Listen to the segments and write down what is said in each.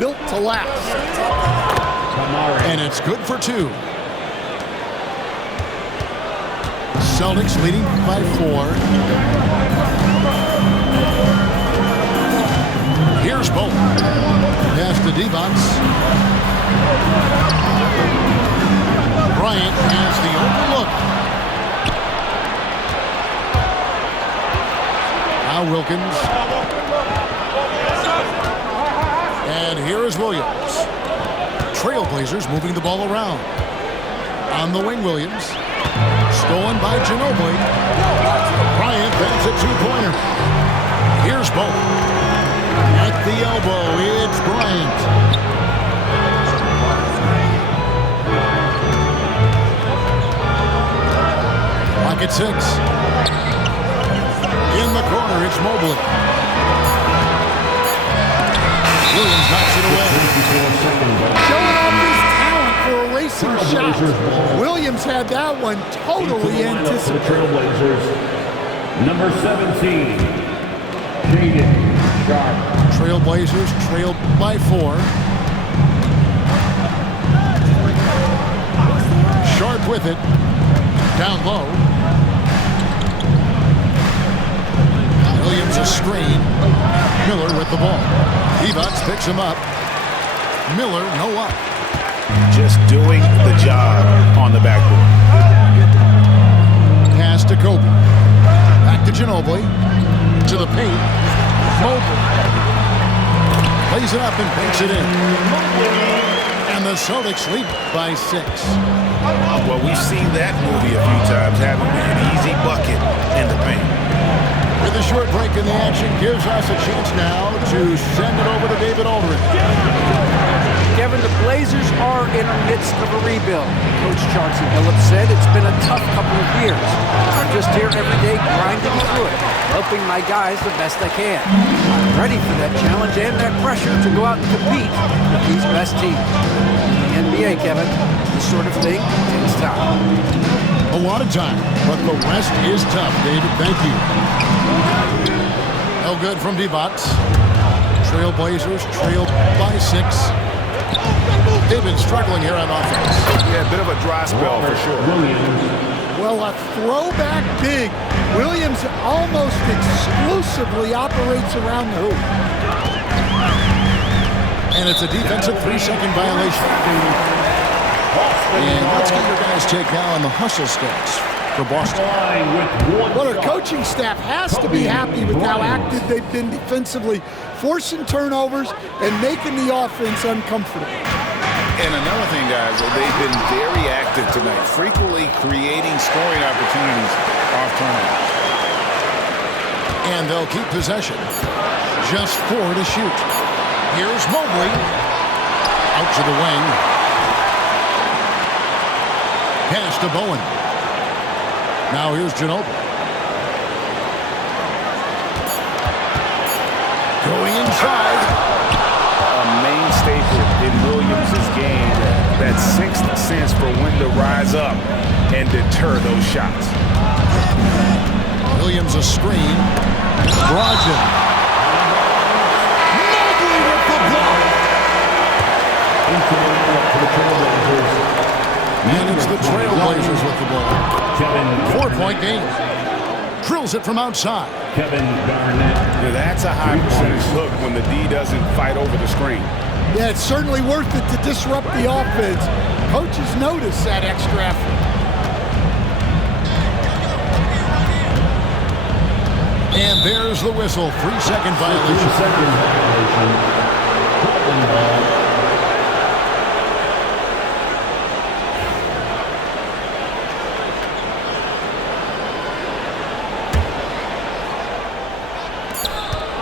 built to last. And it's good for two. Celtics leading by 4. Here's Bolton. Pass to Divac. Bryant has the open look. Now Wilkins. And here is Williams. Trailblazers moving the ball around. On the wing, Williams. Stolen by Ginobili. Bryant bends a two-pointer. Here's Bolton. At the elbow, it's Bryant. Clock at 6. In the corner, it's Mobley. Williams knocks it away. Showing off his talent for erasing shots. Williams had that one totally anticipated. Trailblazers, number 17, Jaden Sharp. Trailblazers trail by 4. Sharp with it. Down low. Williams a screen. Miller with the ball. Divac picks him up. Miller no up. Just doing the job on the backboard. Pass to Kobe. Back to Ginobili. To the paint. Mobley. Plays it up and banks it in. And the Celtics lead by 6. Well, we've seen that movie a few times, haven't we? An easy bucket in the paint. With a short break in the action, gives us a chance now to send it over to David Aldridge. Kevin, the Blazers are in the midst of a rebuild. Coach Chauncey Billups said it's been a tough couple of years. I'm just here every day grinding through it, helping my guys the best I can. I'm ready for that challenge and that pressure to go out and compete with these best teams. In the NBA, Kevin, this sort of thing takes time. A lot of time, but the rest is tough, David. Thank you. No good from Divac. Trailblazers trail by 6. They've been struggling here on offense. Yeah, a bit of a dry spell for sure. Well, a throwback big. Williams almost exclusively operates around the hoop. And it's a defensive 3-second violation. And let's get your guys' take now on the hustle stats for Boston. Well, their coaching staff has to be happy with how active they've been defensively, forcing turnovers and making the offense uncomfortable. And another thing, guys, they've been very active tonight, frequently creating scoring opportunities off turnovers. And they'll keep possession. Just 4 to shoot. Here's Mobley. Out to the wing. Pass to Bowen. Now here's Ginobili. Going inside. A main staple in Williams' game, that sixth sense for when to rise up and deter those shots. Williams a screen. Brogdon. Mobley with the block. And it's the Trailblazers with the ball. 4-point game. Drills it from outside. Kevin Garnett. Yeah, that's a high percentage look when the D doesn't fight over the screen. Yeah, it's certainly worth it to disrupt the offense. Coaches notice that extra effort. And there's the whistle. 3-second violation. 3-second violation. Portland ball.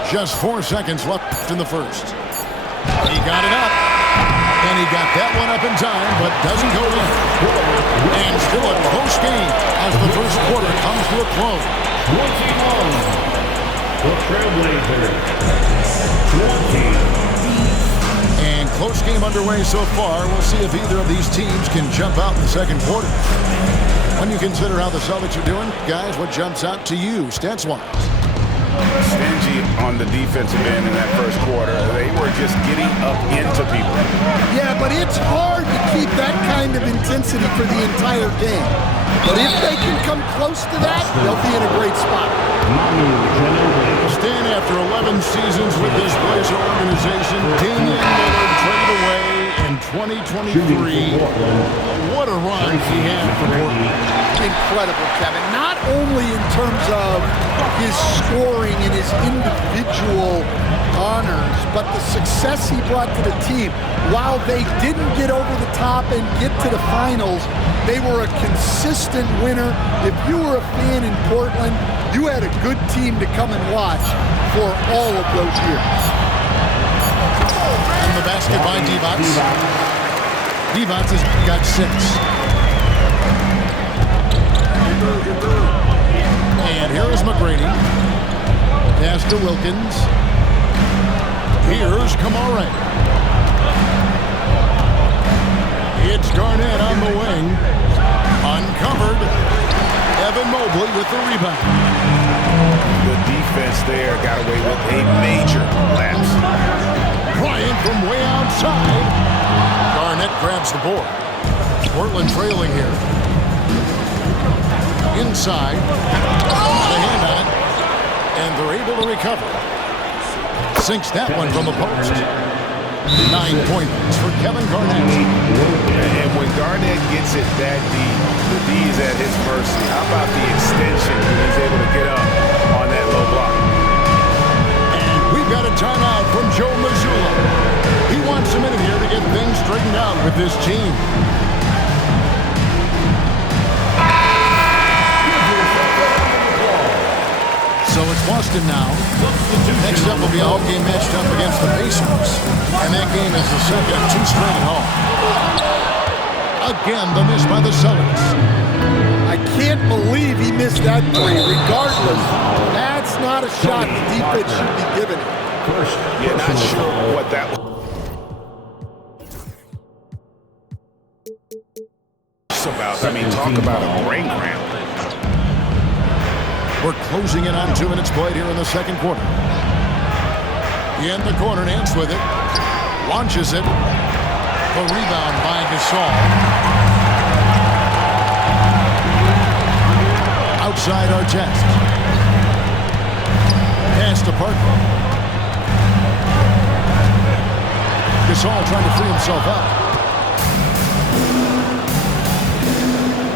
Just 4 seconds left in the first. He got it up. And he got that one up in time, but doesn't go in. And still a close game as the first quarter comes to a close. 21. The Trailblazers. 20. And close game underway so far. We'll see if either of these teams can jump out in the second quarter. When you consider how the Celtics are doing, guys, what jumps out to you stats-wise? stingy on the defensive end in that first quarter. They were just getting up into people. Yeah, but it's hard to keep that kind of intensity for the entire game. But if they can come close to that, they'll be in a great spot. Stan, after 11 seasons with this Blazer organization, Damian Lillard traded away in 2023. What a run he had for Portland. Incredible, Kevin. Not only in terms of his scoring and his individual honors, but the success he brought to the team. While they didn't get over the top and get to the finals, they were a consistent winner. If you were a fan in Portland, you had a good team to come and watch for all of those years. In the basket by Divac. Divac has got 6. And here is McGrady. Pass to Wilkins. Here's Kamara. It's Garnett on the wing. Uncovered. Evan Mobley with the rebound. The defense there got away with a major lapse. Bryant from way outside. Garnett grabs the board. Portland trailing here. Inside. The hand on it. And they're able to recover. Sinks that one from the post. 9 points for Kevin Garnett. And when Garnett gets it that deep, the D is at his mercy. How about the extension when he's able to get up on that low block? And we've got a timeout from Joe Mazzulla. He wants a minute here to get things straightened out with this team. So it's Boston now. Next up will be a home game matched up against the Pacers. And that game is the second of 2 straight at home. Again, the miss by the Celtics. I can't believe he missed that 3. Regardless, that's not a shot the defense should be giving him. Yeah, not sure what that was about. I mean, talk about a brain cramp. We're closing in on 2 minutes played here in the second quarter. In the corner, Nance with it. Launches it. The rebound by Gasol. Outside Artest. Pass to Parker. Gasol trying to free himself up.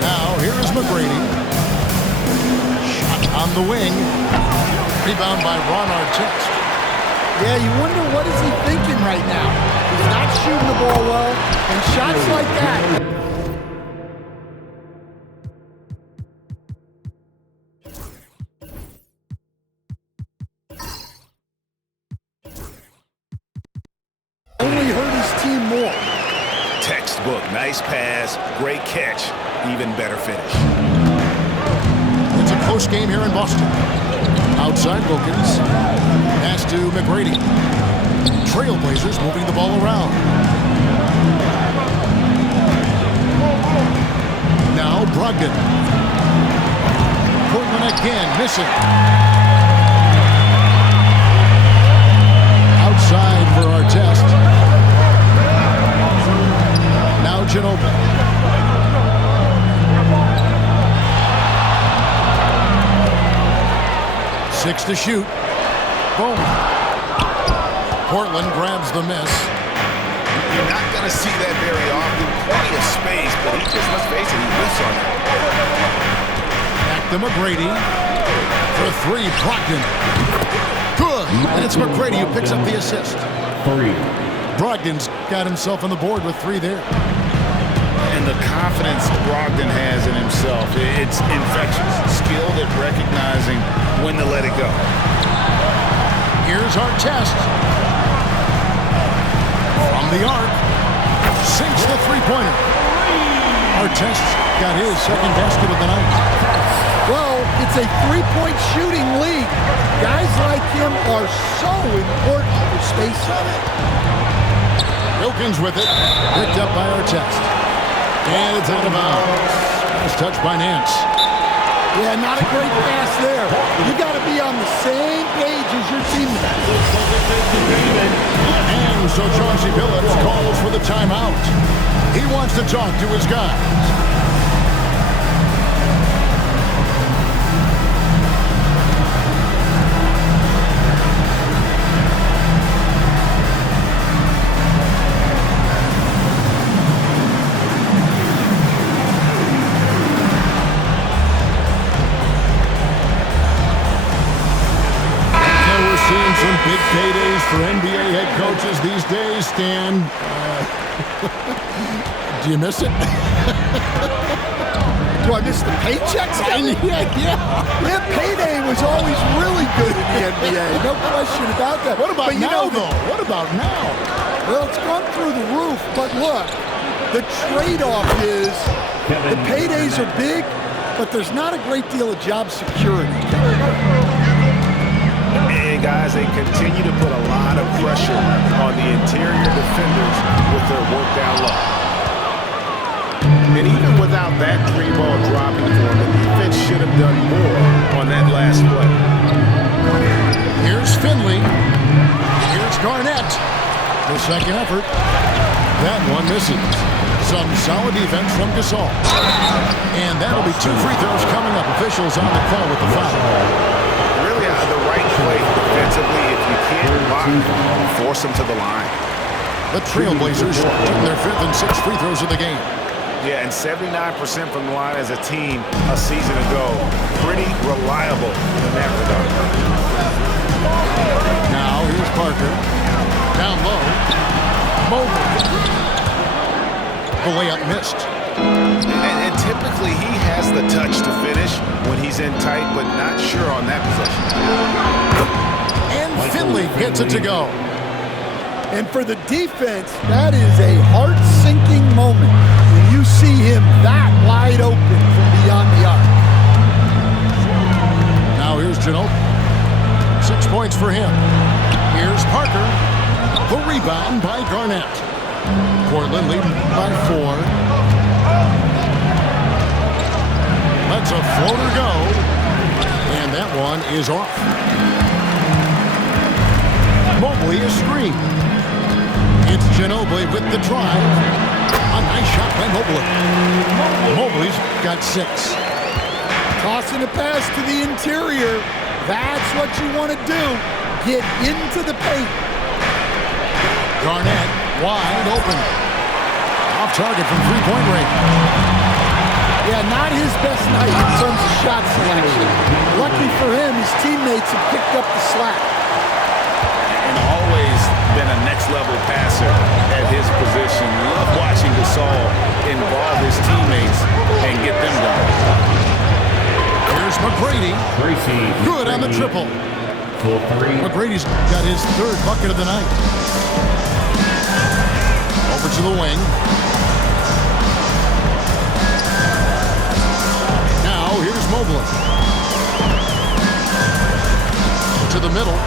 Now, here is McGrady. On the wing, rebound by Ron Artest. Yeah, you wonder what is he thinking right now. He's not shooting the ball well, and shots like that. Only hurt his team more. Textbook, nice pass, great catch, even better finish. Close game here in Boston. Outside Wilkins. Pass to McGrady. Trailblazers moving the ball around. Now Brogdon. Portland again, missing. Outside for Artest. Now Ginobili. 6 to shoot. Boom. Portland grabs the miss. You're not going to see that very often. Plenty of space, but he just, let's face it, he whiffs on it. Back to McGrady. For 3, Brogdon. Good. And it's McGrady who picks up the assist. 3. Brogdon's got himself on the board with 3 there. And the confidence Brogdon has in himself, it's infectious. Skilled at recognizing when to let it go. Here's Artest. From the arc. Sinks the 3-pointer. Artest got his second basket of the night. Well, it's a 3-point shooting league. Guys like him are so important for spacing. Wilkins with it. Picked up by Artest. And it's out of bounds. Nice touch by Nance. Yeah, not a great pass there. You got to be on the same page as your teammates. And so Chauncey Billups calls for the timeout. He wants to talk to his guys. Some big paydays for NBA head coaches these days, Stan. Do you miss it? Do I miss the paychecks? Yeah, payday was always really good in the NBA. No question about that. What about now, though? What about now? Well, it's gone through the roof, but look, the trade-off is the paydays are big, but there's not a great deal of job security. And guys, they continue to put a lot of pressure on the interior defenders with their work down low. And even without that three ball dropping for them, the defense should have done more on that last play. Here's Finley. Here's Garnett. The second effort. That one misses. Some solid defense from Gasol. And that'll be 2 free throws coming up. Officials on the call with the foul. Really the right play defensively. If you can't block, force them to the line. The Trailblazers shooting their 5th and 6th free throws of the game. Yeah, and 79% from the line as a team a season ago. Pretty reliable in that regard. Now here's Parker. Down low. Mobley. The layup missed. And typically he has the touch to finish when he's in tight, but not sure on that possession. And Finley gets it to go. And for the defense, that is a heart-sinking moment when you see him that wide open from beyond the arc. Now here's Ginobili. 6 points for him. Here's Parker. The rebound by Garnett. Portland leading by 4. Lets a floater go. And that one is off. Mobley is screen. It's Ginobili with the drive. A nice shot by Mobley. Mobley's got 6. Tossing a pass to the interior. That's what you want to do. Get into the paint. Garnett wide open. Off target from 3-point range. Yeah, not his best night in terms of shot selection. Lucky for him, his teammates have picked up the slack. And always been a next-level passer at his position. Love watching Gasol involve his teammates and get them done. Here's McGrady. Good on the triple. McGrady's got his 3rd bucket of the night. Over to the wing. Now here's Mobley. To the middle.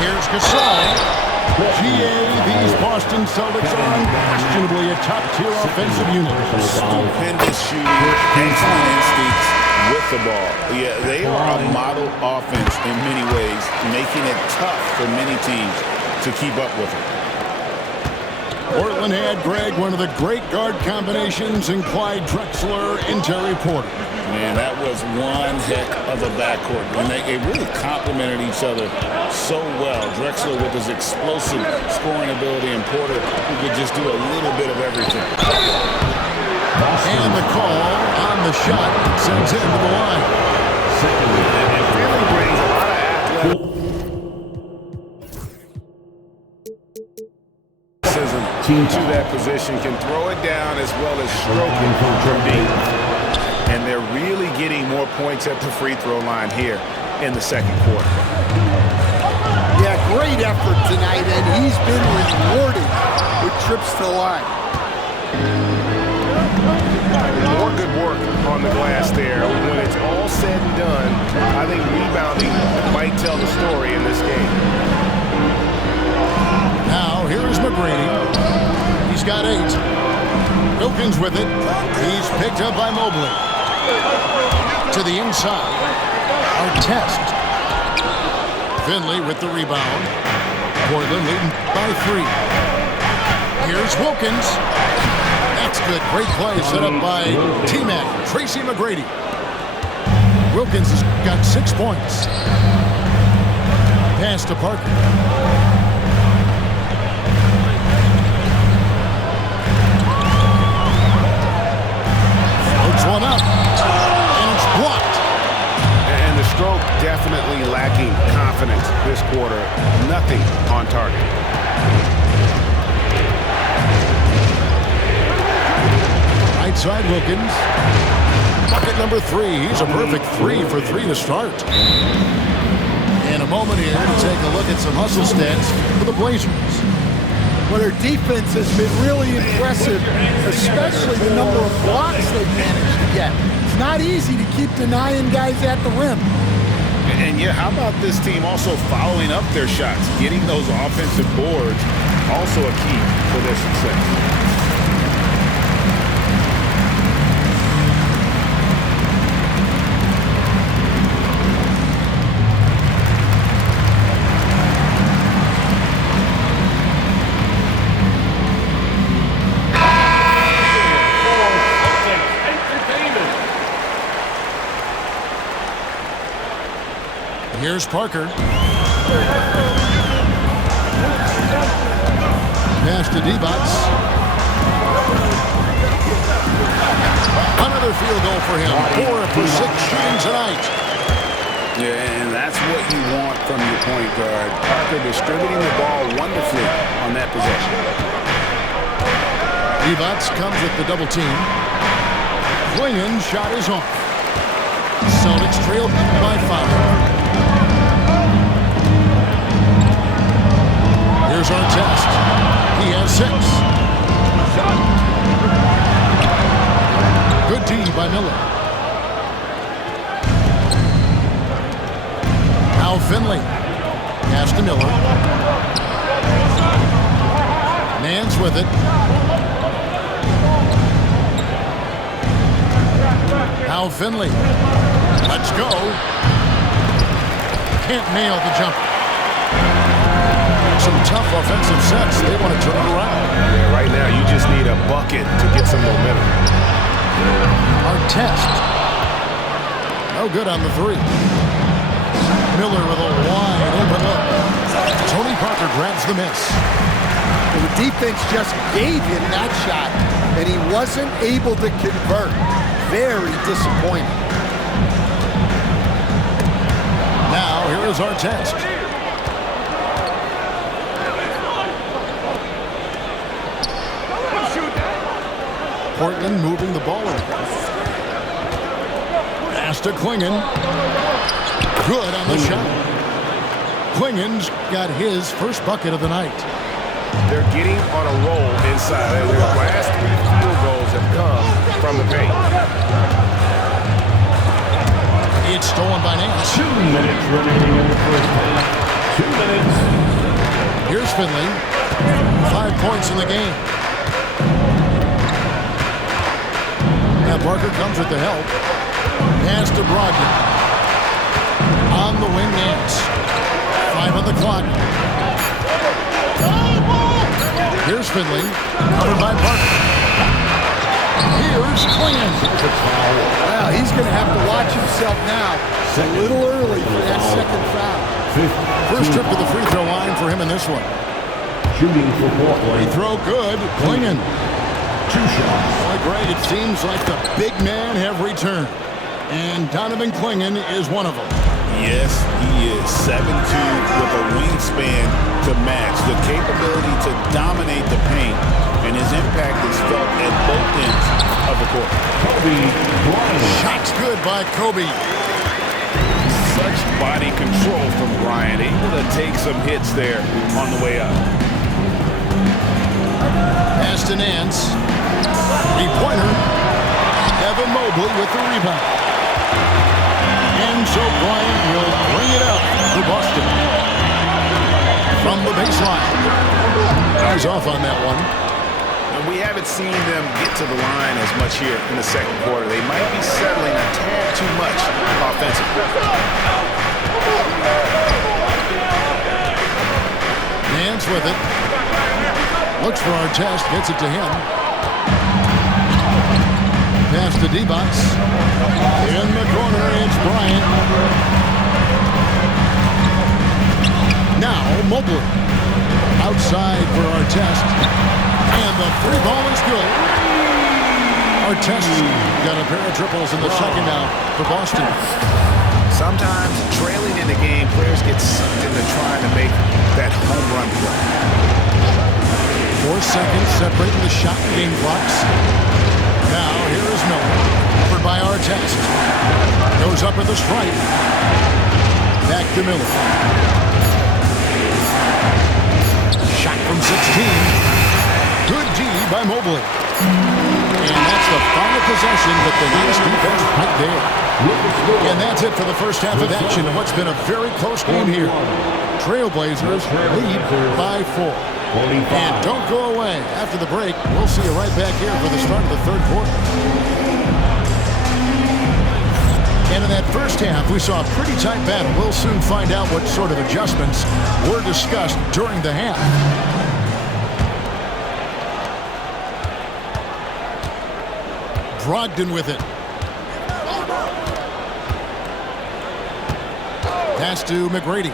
Here's Gasol. These Boston Celtics are unquestionably a top-tier offensive unit. Stupendous shooting, excellent instincts with the ball. Yeah, they are a model offense in many ways, making it tough for many teams to keep up with them. Portland had, Greg, one of the great guard combinations in Clyde Drexler and Terry Porter. Man, that was one heck of a backcourt. And they really complemented each other so well. Drexler with his explosive scoring ability and Porter who could just do a little bit of everything. And the call on the shot sends him to the line. And Finley brings a lot of athleticism to that position, can throw it down as well as stroke it from deep. And they're really getting more points at the free throw line here in the second quarter. Yeah, great effort tonight, and he's been rewarded with trips to the line. More good work on the glass there. When it's all said and done, I think rebounding might tell the story in this game. Now, here is McGrady. He's got 8. Wilkins with it. He's picked up by Mobley. to the inside. Artest. Finley with the rebound. Portland leading by 3. Here's Wilkins. That's good. Great play set up by T-Mac, Tracy McGrady. Wilkins has got 6 points. Pass to Parker. Floats one up. And it's blocked. And the stroke definitely lacking confidence this quarter. Nothing on target. Right side Wilkins. Bucket number 3. He's a perfect 3 for 3 to start. In a moment here to take a look at some hustle stats for the Blazers. Well, their defense has been really impressive, especially the number of blocks they've managed to get. It's not easy to keep denying guys at the rim. And yeah, how about this team also following up their shots? Getting those offensive boards, also a key for their success. Here's Parker. Pass to Divac. Another field goal for him. 4 for 6 shooting tonight. Yeah, and that's what you want from your point guard. Parker distributing the ball wonderfully on that possession. Divac comes with the double team. Klingen's shot is off. Celtics trailed by 5. Here's Artest. He has 6. Good D by Miller. Now Finley. Pass to Miller. Nance with it. Now Finley. Let's go. Can't nail the jumper. Some tough offensive sets. They want to turn it around. Yeah, right now you just need a bucket to get some momentum. Artest. No good on the 3. Miller with a wide open look. Tony Parker grabs the miss. Well, the defense just gave him that shot, and he wasn't able to convert. Very disappointing. Now, here is Artest. Portland moving the ball around. Pass to Klingen. Good on the shot. Klingen's got his first bucket of the night. They're getting on a roll inside. Their last 3 field goals have come from the paint. It's stolen by Nance. 2 minutes remaining in the first half. 2 minutes. Here's Finley. 5 points in the game. Now Parker comes with the help. Pass to Brogdon. On the wing, Nance. 5 on the clock. Here's Finley. Covered by Parker. Here's Klingen. Well, he's going to have to watch himself now. A little early for that second foul. First trip to the free throw line for him in this one. Shooting for Free Portland. throw good. Klingen. 2 shots. Boy, Greg, it seems like the big men have returned. And Donovan Klingen is one of them. Yes, he is 7'2" with a wingspan to match, the capability to dominate the paint, and his impact is felt at both ends of the court. Kobe Bryant. Shots good by Kobe. Such body control from Bryant, able to take some hits there on the way up. Pass to Nance. 3-pointer. Evan Mobley with the rebound. And so Bryant will bring it up for Boston. From the baseline. He's off on that one. And we haven't seen them get to the line as much here in the second quarter. They might be settling a tad too much offensively. Nance with it. Looks for Artest. Gets it to him. Pass to D-Box. In the corner, it's Bryant. Now, Mobley. Outside for Artest. And the three ball is good. Artest got a pair of triples in the second now for Boston. Sometimes trailing in the game, players get sucked into trying to make that home run play. 4 seconds separating the shot and game clocks. Now, here is Miller. Covered by Artest. Goes up with a strike. Back to Miller. Shot from 16. Good D by Mobley. And that's the final possession with the nice defense right there. And that's it for the first half of action in what's been a very close game here. Trailblazers lead by 4. And don't go away. After the break, we'll see you right back here for the start of the third quarter. And in that first half, we saw a pretty tight battle. We'll soon find out what sort of adjustments were discussed during the half. Brogdon with it. Pass to McGrady.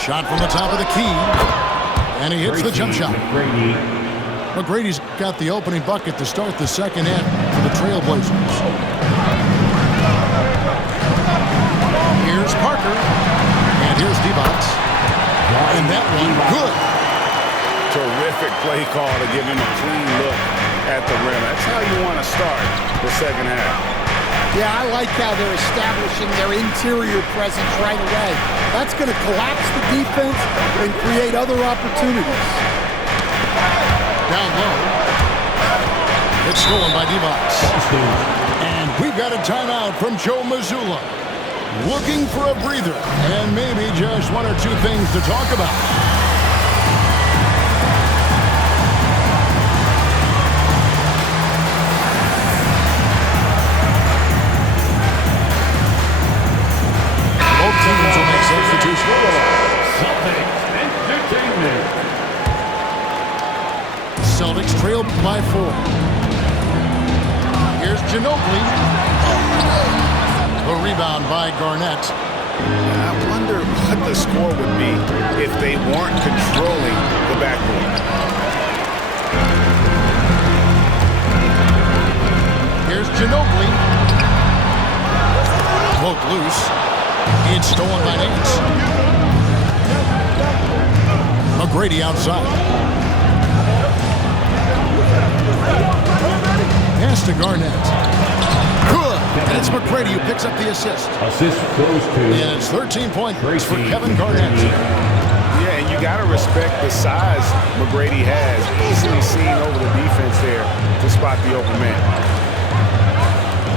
Shot from the top of the key. And he hits the jump shot. McGrady's got the opening bucket to start the second half for the Trailblazers. Here's Parker. And here's D-Box. And that one, good. Terrific play call to give him a clean look at the rim. That's how you want to start the second half. Yeah, I like how they're establishing their interior presence right away. That's going to collapse the defense and create other opportunities. Down low. It's stolen by D-Box. And we've got a timeout from Joe Mazzulla. Looking for a breather and maybe just one or two things to talk about. Both teams will make substitutions. Celtics trail by 4. Here's Ginobili. The rebound by Garnett. I wonder what the score would be if they weren't controlling the backcourt. Here's Ginobili. Poked loose. It's stolen by Nance. McGrady outside. Pass to Garnett. Good. And it's McGrady who picks up the assist. Assist goes to. And it's 13 points for Kevin Garnett. Yeah, and you got to respect the size McGrady has. Easily seen over the defense there to spot the open man.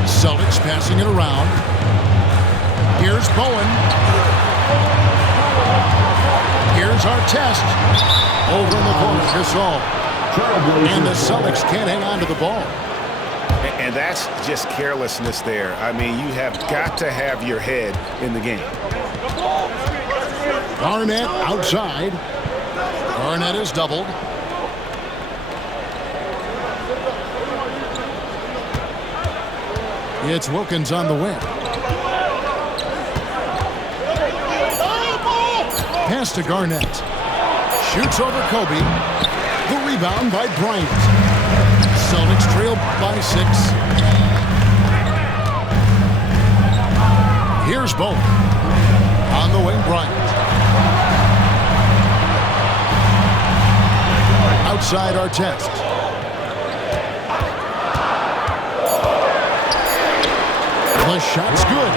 Celtics passing it around. Here's Bowen. Here's Artest. Over in the corner, Gasol. And the Celtics can't hang on to the ball. And that's just carelessness there. I mean, you have got to have your head in the game. Garnett outside. Garnett is doubled. It's Wilkins on the wing. Pass to Garnett. Shoots over Kobe. The rebound by Bryant. Celtics trail by 6. Here's Bowen. On the wing, Bryant. Outside Artest. The shot's good.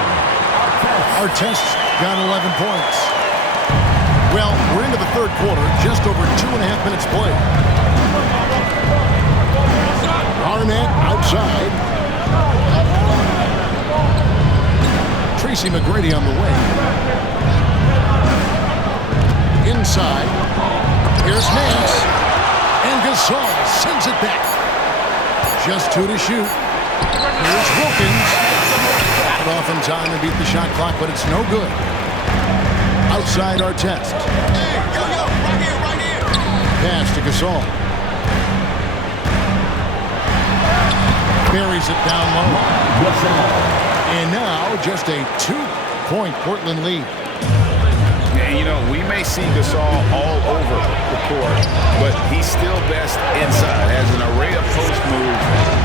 Artest's got 11 points. Well, we're into the third quarter, just over 2.5 minutes played. Garnett outside. Tracy McGrady on the wing. Inside. Here's Nance. Gasol sends it back. Just 2 to shoot. Here's Wilkins. Got it off in time to beat the shot clock, but it's no good. Outside Artest. Pass to Gasol. Buries it down low. And now just a 2-point Portland lead. And, you know, we may see Gasol all over the court, but he's still best inside. Has an array of post moves,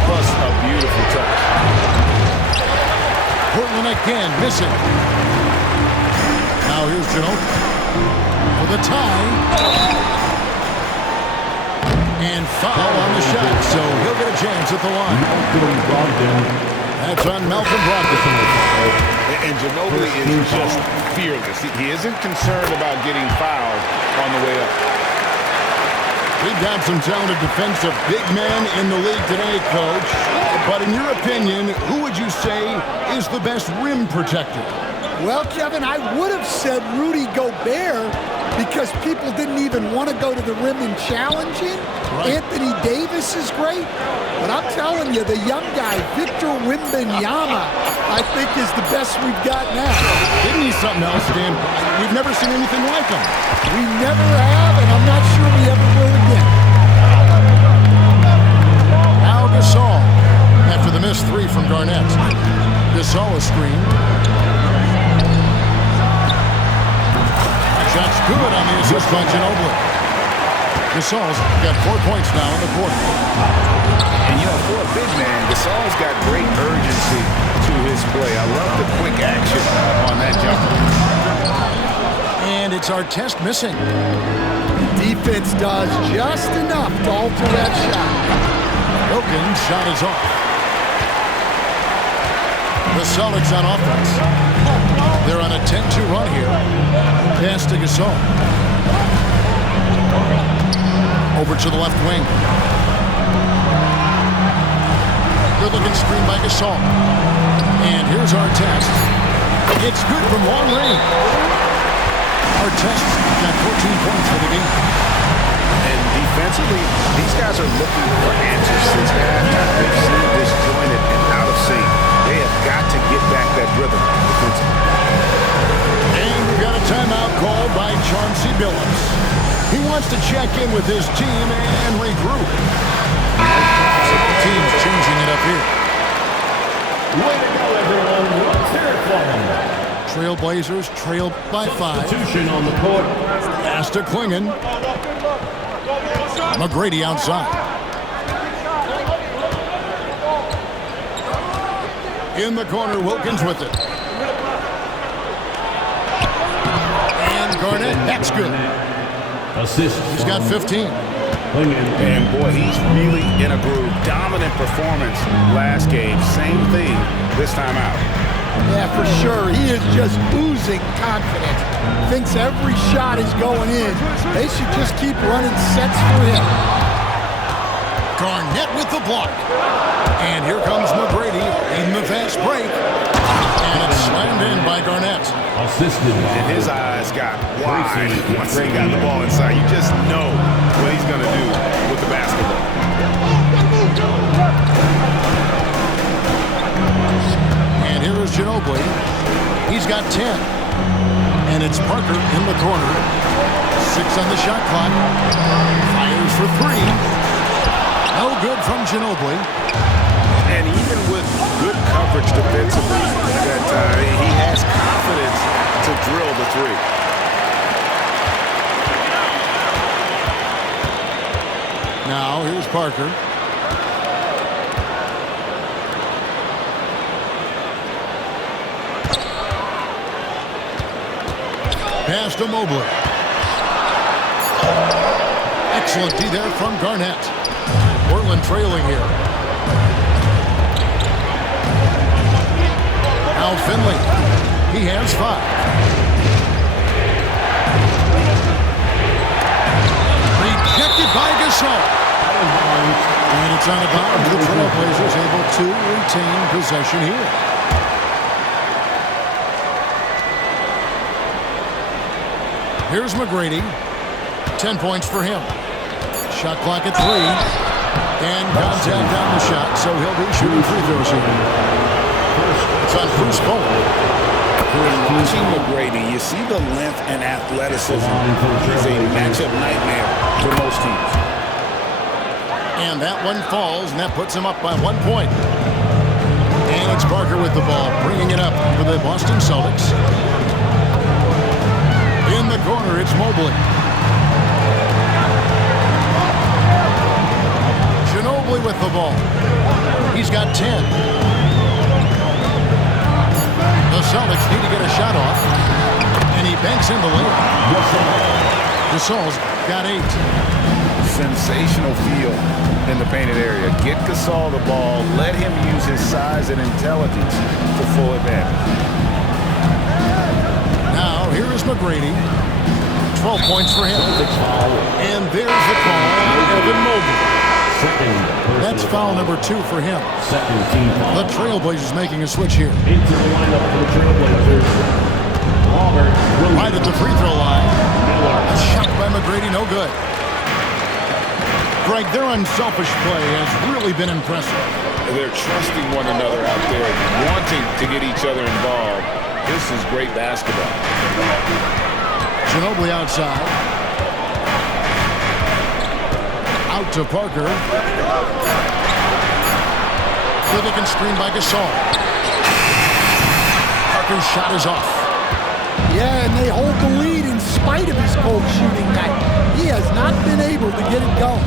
plus a beautiful touch. Portland again missing. Now here's Ginobili for the tie. And foul on the shot, so he'll get a chance at the line. That's on Malcolm Brogdon. And Ginobili is just fearless. He isn't concerned about getting fouled on the way up. We've got some talented defensive big men in the league today, Coach. But in your opinion, who would you say is the best rim protector? Well, Kevin, I would have said Rudy Gobert because people didn't even want to go to the rim and challenge him. Right. Anthony Davis is great, but I'm telling you, the young guy, Victor Wembanyama, I think is the best we've got now. Isn't he something else, Dan? We've never seen anything like him. We never have, and I'm not sure we ever will again. Now Gasol, after the missed 3 from Garnett. Gasol a screen. Shot's good on the assist by Ginobili. Gasol's got 4 points now in the quarter. And, you know, for a big man, Gasol's got great urgency to his play. I love the quick action on that jumper. And it's Artest missing. Defense does just enough to alter that shot. Wilkins' shot is off. The Celtics on offense. They're on a 10-2 run here. Pass to Gasol. Over to the left wing. Good-looking screen by Gasol. And here's Artest. It's good from long range. Artest got 14 points for the game. And defensively, these guys are looking for answers since halftime. They've seen disjointed and out of sync. They have got to get back that rhythm defensively. And we've got a timeout called by Chauncey Billups. He wants to check in with his team and regroup. So the team's changing it up here. Way to go, everyone. Let's hear it for them. Trailblazers trailed by 5. Substitution on the court. Pass to Klingon. McGrady outside. In the corner, Wilkins with it. And Garnett, that's good. Assist. He's got 15. And boy, he's really in a groove. Dominant performance last game. Same thing this time out. Yeah, for sure. He is just oozing confidence. Thinks every shot is going in. They should just keep running sets for him. Garnett with the block. And here comes McGrady in the fast break. And it's slammed in by Garnett. Assisted. And his eyes got wide once he got the ball inside. You just know what he's going to do with the basketball. And here is Ginobili. He's got 10. And it's Parker in the corner. 6 on the shot clock. Fires for 3. No good from Ginobili. And even with good coverage defensively, that he has confidence to drill the 3. Now here's Parker. Pass to Mobley. Excellent D there from Garnett. Portland trailing here. Now Finley. He has 5. Rejected by Gasol. And it's out of bounds. The Trailblazers able to retain possession here. Here's McGrady. 10 points for him. Shot clock at 3. And contact on the shot, so he'll be shooting free throws here. It's on Bruce Bowen. When watching McGrady, you see the length and athleticism. He's a matchup nightmare for most teams. And that one falls, and that puts him up by 1 point. And it's Parker with the ball, bringing it up for the Boston Celtics. In the corner, it's Mobley. Ginobili with the ball. He's got 10. The Celtics need to get a shot off. And he banks in the layup. Gasol's got 8. Sensational feel in the painted area. Get Gasol the ball. Let him use his size and intelligence to full advantage. Now, here is McGrady. 12 points for him. And there's the call on Evan Mobley. That's foul number 2 for him. The Trailblazers making a switch here. Into the lineup for the Trailblazers. Right at the free throw line. A shot by McGrady, no good. Greg, their unselfish play has really been impressive. They're trusting one another out there, wanting to get each other involved. This is great basketball. Ginobili outside. Out to Parker. Good-looking screen by Gasol. Parker's shot is off. Yeah, and they hold the lead in spite of his cold shooting night. He has not been able to get it going.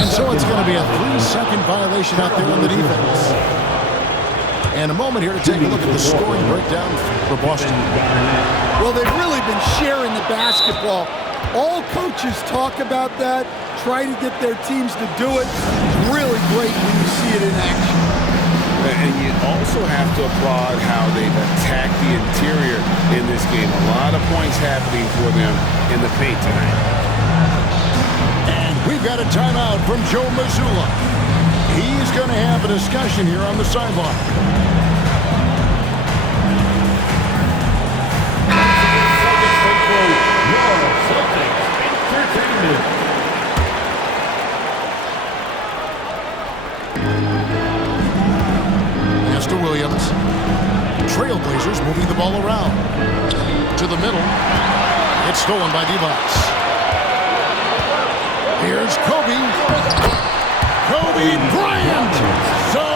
And so it's going to be a 3-second violation out there on the defense. And a moment here to take a look at the scoring breakdown for Boston. Well, they've really been sharing the basketball. All coaches talk about that, try to get their teams to do it. It's really great when you see it in action. And you also have to applaud how they've attacked the interior in this game. A lot of points happening for them in the paint tonight. And we've got a timeout from Joe Mazzulla. He's going to have a discussion here on the sideline. Pass to Williams. Trailblazers moving the ball around. To the middle. It's stolen by Divac. Here's Kobe. Kobe Bryant. So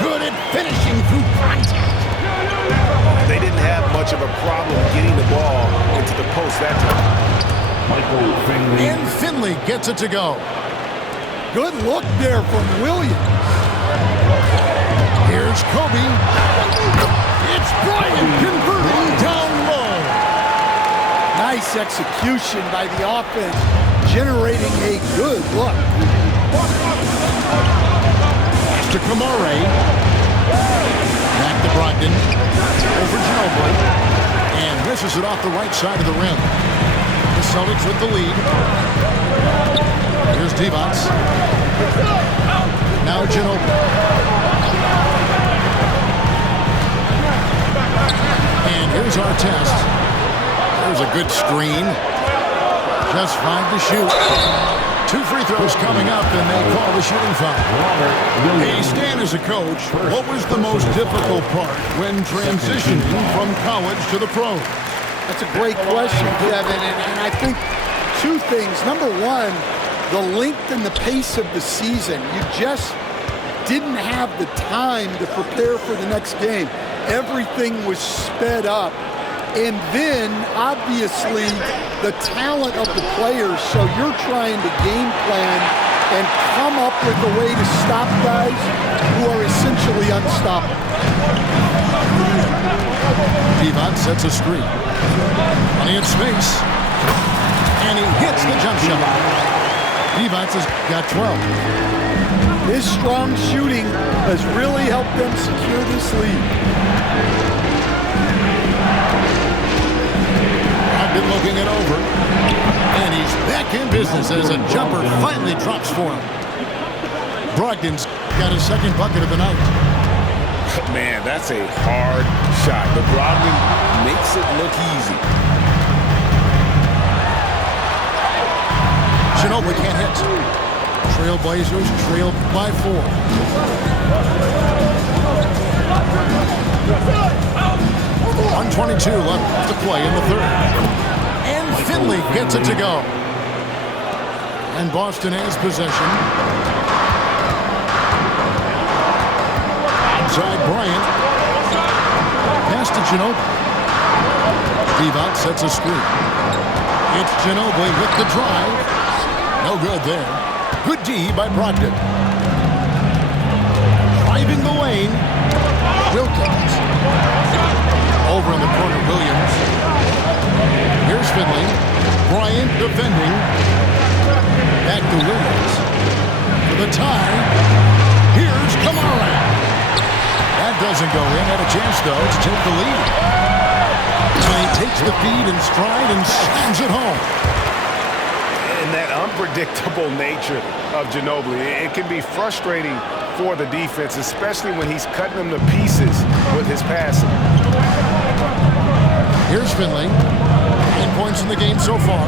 good at finishing through contact. They didn't have much of a problem getting the ball into the post that time. Michael Finley. And Finley gets it to go. Good look there from Williams. Here's Kobe. It's Bryant converting down low. Nice execution by the offense, generating a good look. To Kamare. Back to Brogdon. Over Ginobili. And misses it off the right side of the rim. The Celtics with the lead. Here's Divac. Now Ginobili. And here's our test. There's a good screen. Just 5 to shoot. 2 free throws coming up, and they call the shooting foul. Hey, Stan, as a coach, what was the most difficult part when transitioning from college to the pros? That's a great question, Kevin, and I think 2 things. Number 1, the length and the pace of the season. You just didn't have the time to prepare for the next game. Everything was sped up. And then, obviously, the talent of the players. So you're trying to game plan and come up with a way to stop guys who are essentially unstoppable. Divac sets a screen. Plenty of space. And he hits the jump shot. Divac has got 12. His strong shooting has really helped them secure this lead. Been looking it over, and he's back in business as a jumper finally drops for him. Brogdon's got his second bucket of the night. Man, that's a hard shot. But Brogdon makes it look easy. Ginobili can't hit. Trailblazers trail by 4. 122 left to play in the third. And Finley gets it to go. And Boston has possession. Outside Bryant. Pass to Ginobili. Divac sets a screen. It's Ginobili with the drive. No good there. Good D by Brogdon. Driving the lane. Wilkins. Over in the corner, Williams. Here's Finley. Bryant defending. Back to Williams. For the tie. Here's Kamara. That doesn't go in. Had a chance, though, to take the lead. And he takes the feed in stride and slams it home. And that unpredictable nature of Ginobili, it can be frustrating for the defense, especially when he's cutting them to pieces with his passing. Here's Finley. 8 points in the game so far.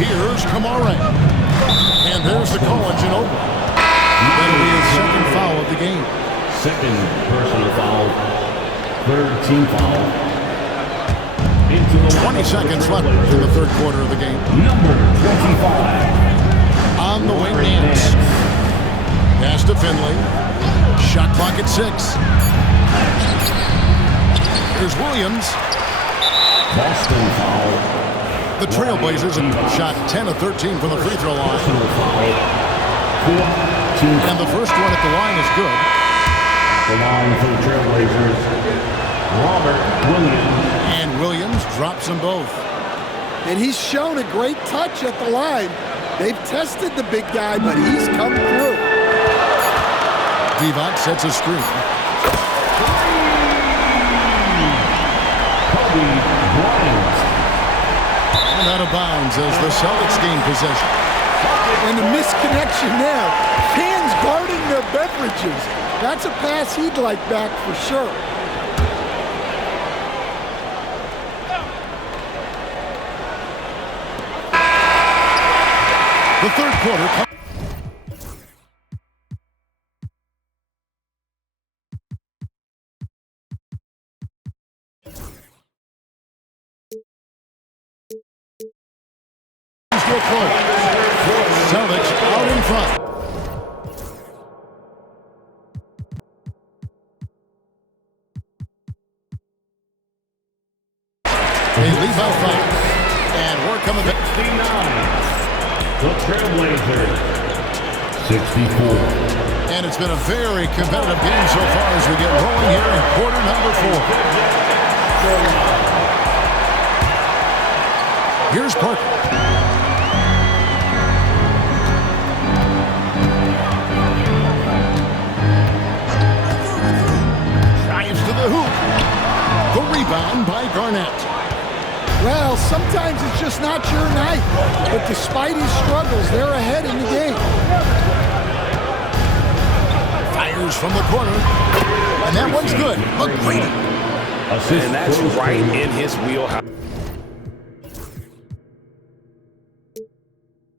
Here's Kamara. And there's the call on Ginobili. That'll be his second foul of the game. Second personal foul. Third team foul. 20 seconds left in the third quarter of the game. Number 25. On the wing, Nance. Pass to Finley. Shot clock at 6. Here's Williams. Boston foul. The Trailblazers have shot 10 of 13 from the free throw line. Personal foul. And the first one at the line is good. The line for the Trailblazers, Robert Williams. And Williams drops them both. And he's shown a great touch at the line. They've tested the big guy, but he's come through. Divac sets a screen. Kobe Bryant. And out of bounds as the Celtics gain possession. And the misconnection there. Fans guarding their beverages. That's a pass he'd like back for sure. The third quarter. Celtics out in front. They lead by 5. And we're coming back. 69. The Trailblazers. 64. And it's been a very competitive game so far as we get rolling here in quarter number 4. Here's Parker. Drives to the hoop. The rebound by Garnett. Well, sometimes it's just not your night. But despite his struggles, they're ahead in the game. Fires from the corner. And that one's good. McGrady. And that's right in his wheelhouse.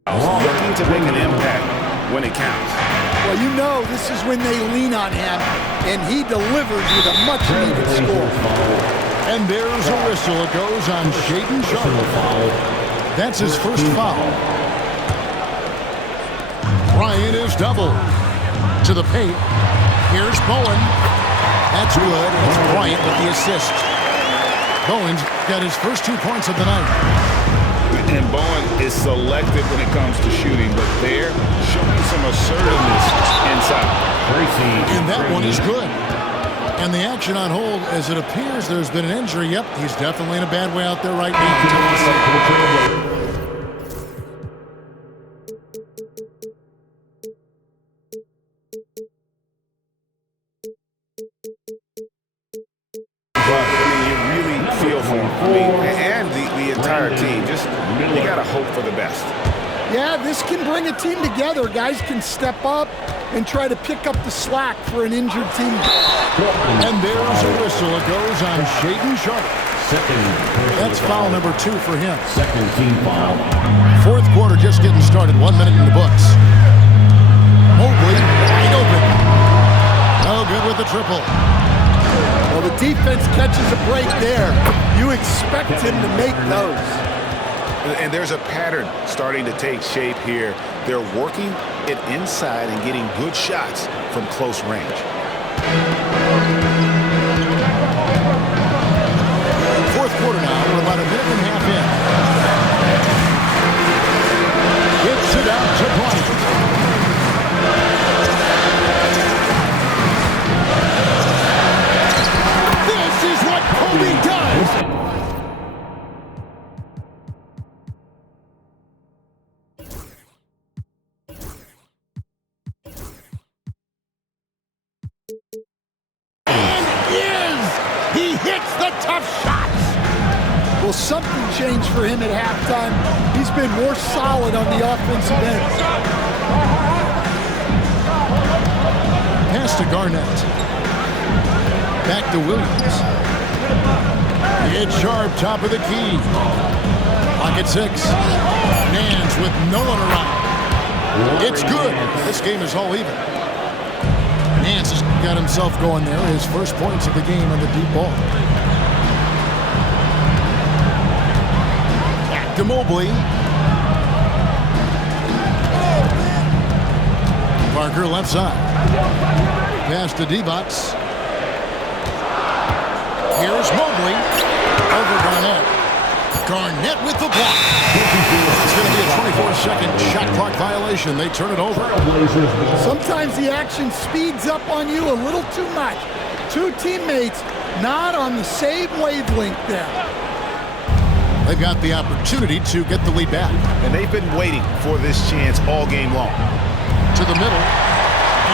Looking to make an impact when it counts. Well, you know this is when they lean on him, and he delivers with a much-needed score. And there's a whistle. It goes on Shaedon Sharpe. That's his first foul. Bryant is doubled. To the paint. Here's Bowen. That's good. It's Bryant with the assist. Bowen's got his first 2 points of the night. And Bowen is selective when it comes to shooting, but they're showing some assertiveness inside. And that one is good. And the action on hold, as it appears there's been an injury. Yep, he's definitely in a bad way out there right now. For the best. Yeah, this can bring a team together. Guys can step up and try to pick up the slack for an injured team. And there's a whistle. It goes on Shaedon Sharpe. That's foul number 2 for him. Second team foul. Fourth quarter just getting started. 1 minute in the books. Mobley wide open. No good with the triple. Well, the defense catches a break there. You expect him to make those. And there's a pattern starting to take shape here. They're working it inside and getting good shots from close range. Fourth quarter now. We're about a minute and a half in. Gets it out to Bryant. This is what Kobe does. He hits the tough shots. Will something change for him at halftime? He's been more solid on the offensive end. Pass to Garnett. Back to Williams. It's Sharp, top of the key. Pocket 6. Nance with no one around. It's good. This game is all even. Nance has got himself going there. His first points of the game on the deep ball. Back to Mobley. Parker left side. Pass to D-Box. Here's Mobley. Over Garnett. Garnett with the block. It's going to be a 24-second shot clock violation. They turn it over. Sometimes the action speeds up on you a little too much. Two teammates not on the same wavelength there. They've got the opportunity to get the lead back. And they've been waiting for this chance all game long. To the middle.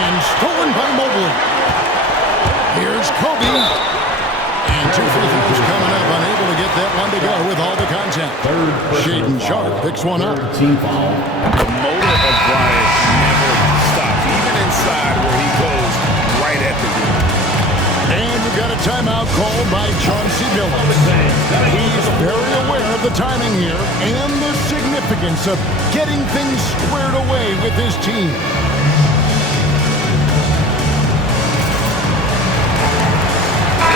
And stolen by Mobley. Here's Kobe. And 2 free throws coming up. Unable to get that one to go with all the contact. Shaedon Sharpe picks one up. Team foul. The motor of Bryant never stops, even inside where he goes right at the rim. And we've got a timeout called by Chauncey Billups. He's very aware of the timing here and the significance of getting things squared away with his team.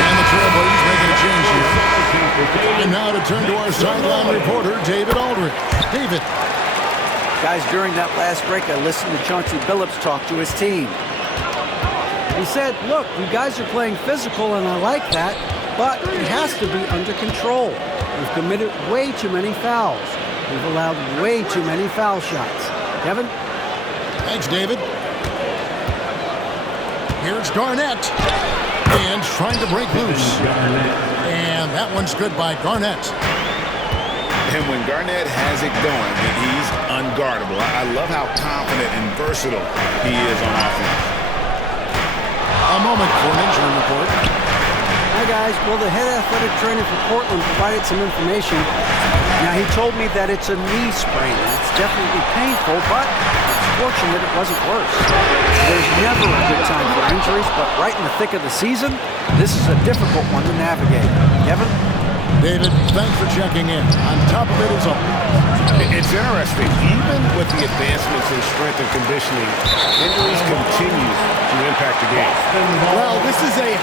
And the Trailblazers making a change here. And now to turn to our sideline reporter, David Aldridge. David. Guys, during that last break, I listened to Chauncey Billups talk to his team. He said, look, you guys are playing physical, and I like that, but it has to be under control. We've committed way too many fouls. We've allowed way too many foul shots. Kevin? Thanks, David. Here's Garnett. And trying to break loose. And that one's good by Garnett. And when Garnett has it going, he's unguardable. I love how confident and versatile he is on offense. A moment for an injury report. Hi, guys. Well, the head athletic trainer for Portland provided some information. Now, he told me that it's a knee sprain. That's definitely painful, but it's fortunate it wasn't worse. There's never a good time for injuries, but right in the thick of the season, this is a difficult one to navigate. Kevin? David, thanks for checking in. On top of it is all. It's interesting. Even with the advancements in strength and conditioning, injuries continue to impact the game. Well, this is a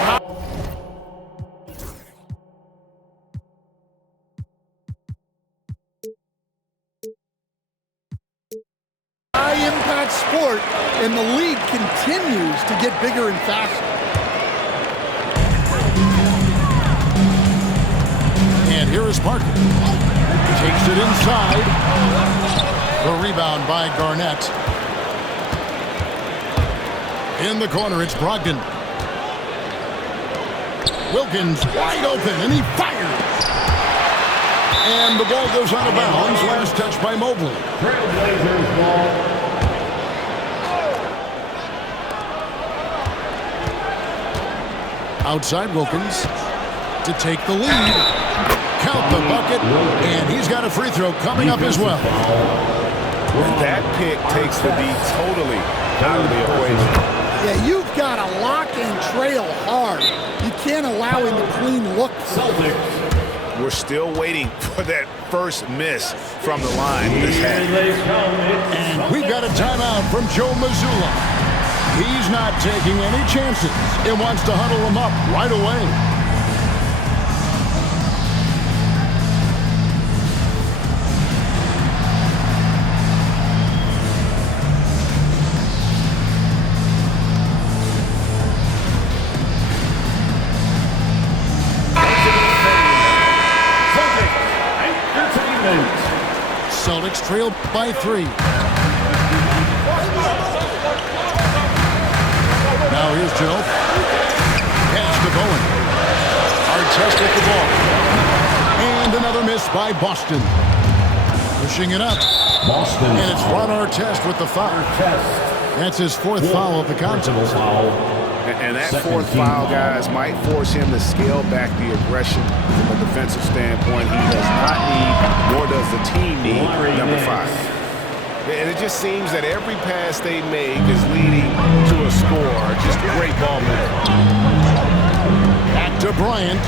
high-impact sport, and the league continues to get bigger and faster. And here is Parker. Takes it inside. The rebound by Garnett. In the corner, it's Brogdon. Wilkins wide open, and he fires. And the ball goes out of bounds. Last touch by Mobley. Trailblazers ball. Outside Wilkins to take the lead. Count the bucket, and he's got a free throw coming up as well. And that pick takes the D totally out of the equation. Yeah, you've got to lock and trail hard. You can't allow him to clean look. Celtics. we're still waiting for that first miss from the line. And we've got a timeout from Joe Mazzulla. He's not taking any chances and wants to huddle him up right away. Celtics trail by 3. Now here's Joe. Pass to Bowen. Artest with the ball. And another miss by Boston. Pushing it up. Boston. And it's Ron Artest with the foul. That's his 4th foul of the contest. And that 4th foul, guys, might force him to scale back the aggression from a defensive standpoint. He does not need, nor does the team need, number 5. And it just seems that every pass they make is leading to a score. Just great ball movement. Back to Bryant.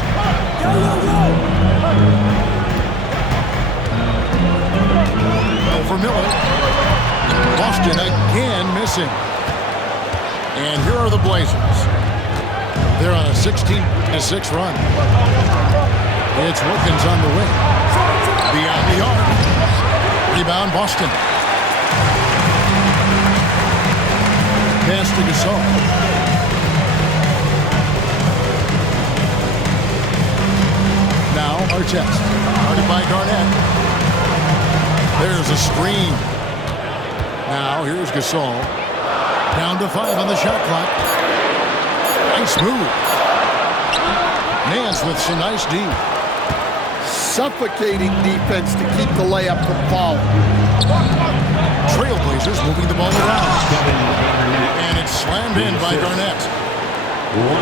Over Miller. Boston again missing. And here are the Blazers. They're on a 16-6 run. It's Wilkins on the wing. Beyond the arc. Rebound Boston. Pass to Gasol. Now Artest. Guarded by Garnett. There's a screen. Now here's Gasol. Down to 5 on the shot clock. Nice move. Nance with some nice D. Suffocating defense to keep the layup from falling. Trailblazers moving the ball around. And it's slammed in by Garnett.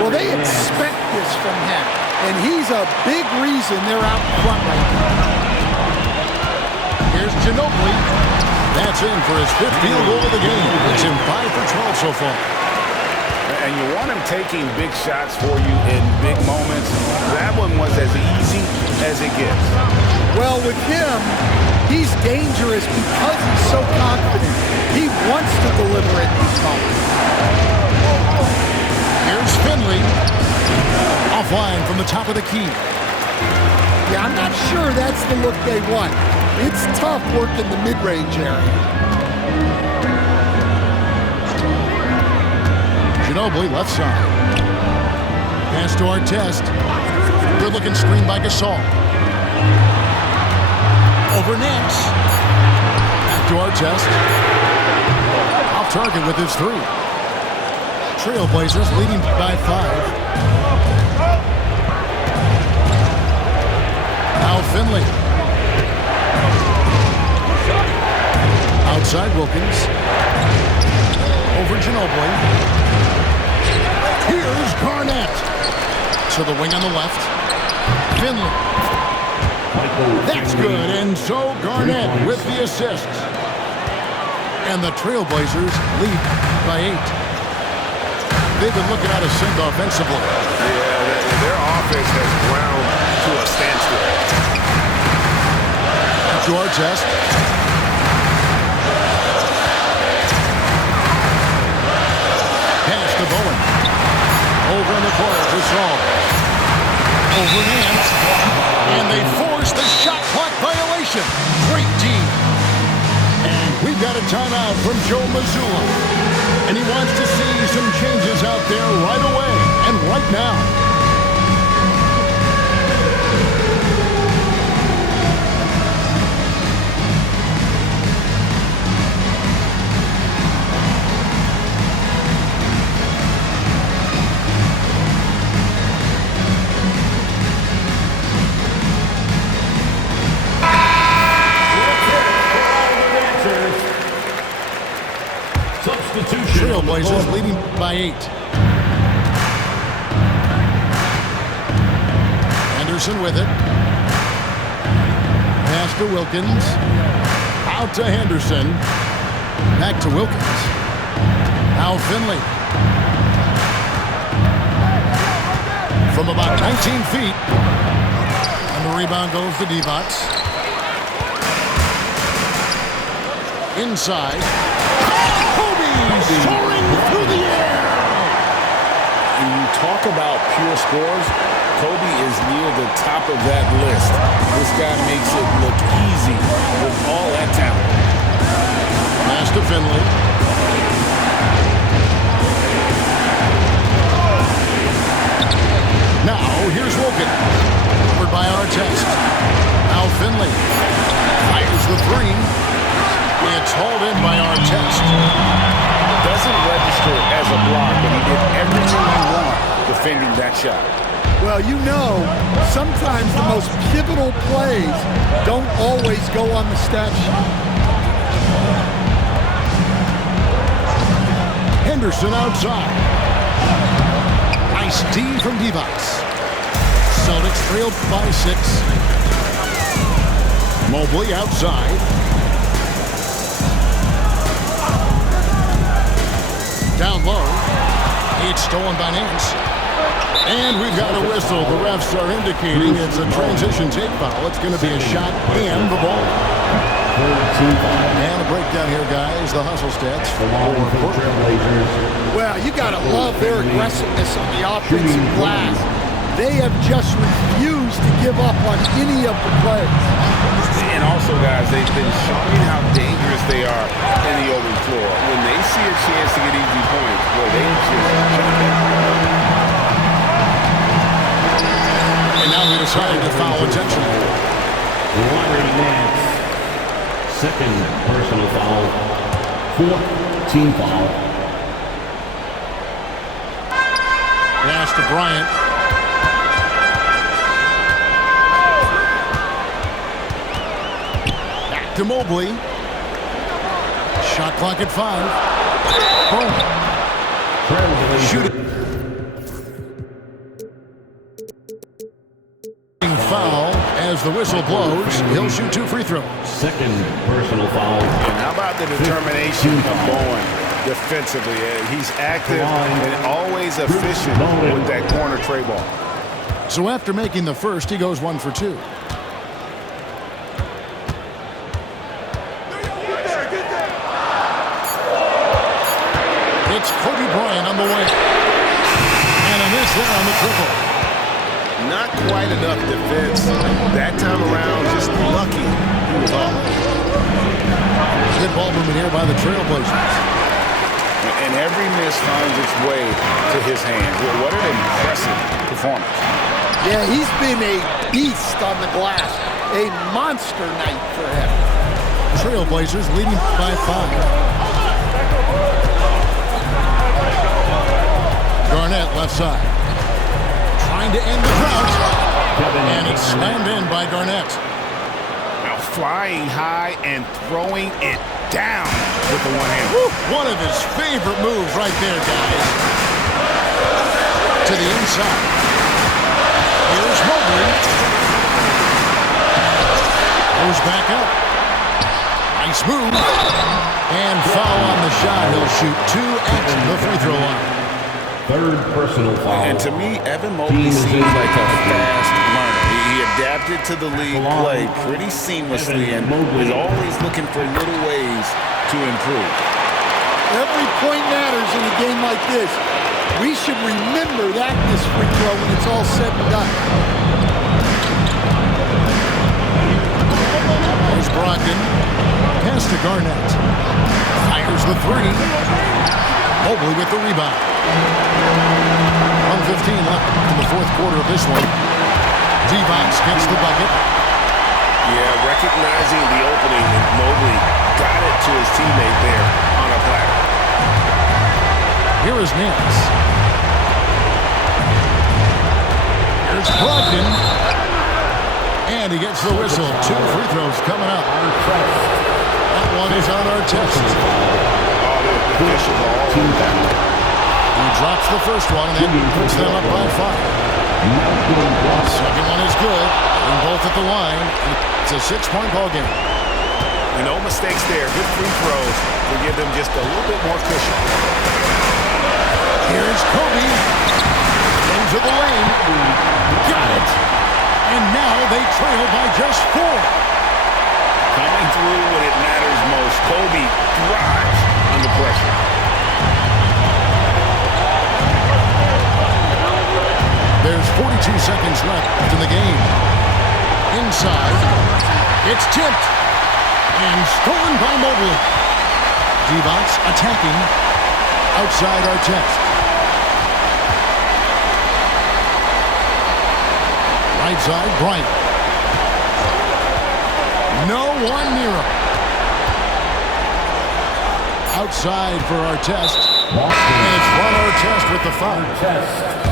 Well, they expect this from him. And he's a big reason they're out in front right now. Here's Ginobili. That's in for his 5th field goal of the game. It's him 5 for 12 so far. And you want him taking big shots for you in big moments. That one was as easy as it gets. Well, with him, he's dangerous because he's so confident. He wants to deliver in these moments. Here's Finley. Offline from the top of the key. Yeah, I'm not sure that's the look they want. It's tough working the mid-range area. Ginobili left side. Pass to Artest. Good-looking screen by Gasol. Over Nance. Back to Artest. Off target with his 3. Trailblazers leading by 5. Now Finley. Outside Wilkins. Over Ginobili. Here's Garnett. To the wing on the left. Finley. That's good. And so Garnett with the assist. And the Trailblazers lead by 8. They've been looking out of sync offensively. Yeah, their offense has ground to a standstill. To Artest. Pass to Bowen. Over in the corner, Gasol. Over Nance. And they force the shot clock violation. Great D. And we've got a timeout from Joe Mazzulla. And he wants to see some changes out there right away and right now. Trailblazers leading by 8. Henderson with it. Pass to Wilkins. Out to Henderson. Back to Wilkins. Now Finley. From about 19 feet. On the rebound goes to Divac. Inside. Kobe soaring through the air. When you talk about pure scores, Kobe is near the top of that list. This guy makes it look easy with all that talent. Pass to Finley. Now, here's Woken. Covered by Artest. Now Finley fires the three. It's hauled in by Artest. Doesn't register as a block, but he did everything he wanted defending that shot. Well, you know, sometimes the most pivotal plays don't always go on the stat sheet. Henderson outside. Nice D from Divac. Celtics trailed by 6. Mobley outside. Down low. It's stolen by Nance. And we've got a whistle. The refs are indicating it's a transition take foul. It's going to be a shot and the ball. And a breakdown here, guys. The hustle stats for Portland. Well, you got to love their aggressiveness on the offensive glass. They have just refused to give up on any of the plays. And also, guys, they've been showing how dangerous they are in the open floor. When they see a chance to get easy points, boy, they just jump in. And now he decided to foul intentionally. Larry Nance, second personal foul, 4th team foul. Pass to Bryant. Back to Mobley. Shot clock at 5. Boom. Shoot it. Foul as the whistle blows. He'll shoot 2 free throws. Second personal foul. And how about the determination of Bowen defensively? He's active and always efficient with that corner tray ball. So after making the first, he goes 1 for 2. It's Kobe Bryant on the way. And a miss there on the triple. Not quite enough defense. That time around, just lucky he was off. Good ball movement here by the Trailblazers. And every miss finds its way to his hands. Well, what an impressive performance. Yeah, he's been a beast on the glass. A monster night for him. Trailblazers leading by 5. Garnett left side. Trying to end the drought. And it's slammed in by Garnett. Now flying high and throwing it down with the one hand. Woo, one of his favorite moves right there, guys. To the inside. Here's Mobley. Goes back up. Nice move. And foul on the shot. He'll shoot 2 at the free throw line. Third personal foul. And to me, Evan Mobley seems like a fast learner. He adapted to the league play pretty seamlessly and is always looking for little ways to improve. Every point matters in a game like this. We should remember that in this free throw when it's all said and done. There's Brogdon. Pass to Garnett. Fires the 3. Mobley with the rebound. 1:15 left in the fourth quarter of this one. Divac gets the bucket. Yeah, recognizing the opening, and Mobley got it to his teammate there on a platter. Here is Nance. Here's Brogdon. And he gets the whistle. 2 free throws coming up. That one is on Artest. He drops the first one, and then puts them up by 5. Second one is good. And both at the line. It's a 6-point ball game. And no mistakes there. Good free throws to give them just a little bit more cushion. Here's Kobe. Into the lane. Got it. And now they trail by just 4. Coming through when it matters most. Kobe thrives under pressure. There's 42 seconds left in the game. Inside. It's tipped. And stolen by Mobley. Divac attacking. Outside Artest. Right side, Bryant. No one near him. Outside for Artest. And it's Ron Artest with the foul.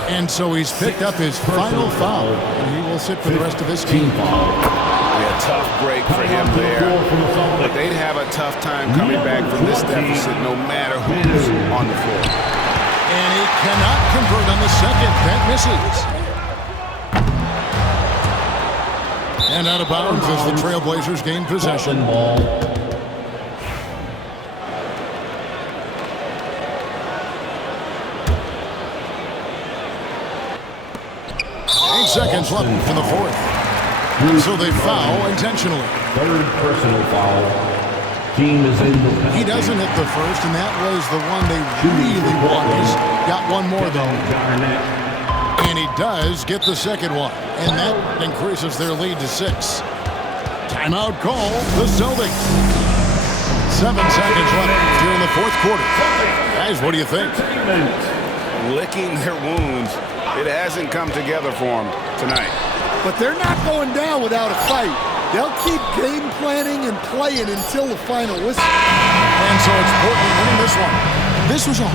And so he's picked up his final foul. And he will sit for the rest of this game. Yeah, tough break for him there. But they'd have a tough time coming back from this deficit no matter who's on the floor. And he cannot convert on the second. That misses. And out of bounds as the Trailblazers gain possession. 8 seconds left in the fourth. And so they foul intentionally. Third personal foul. Team is in the He doesn't hit the first, and that was the one they really wanted. He's got one more, though. And he does get the second one. And that increases their lead to 6. Timeout call, the Celtics. 7 seconds left here in the fourth quarter. Guys, what do you think? Licking their wounds. It hasn't come together for them tonight. But they're not going down without a fight. They'll keep game planning and playing until the final whistle. And so it's Portland winning this one. This was a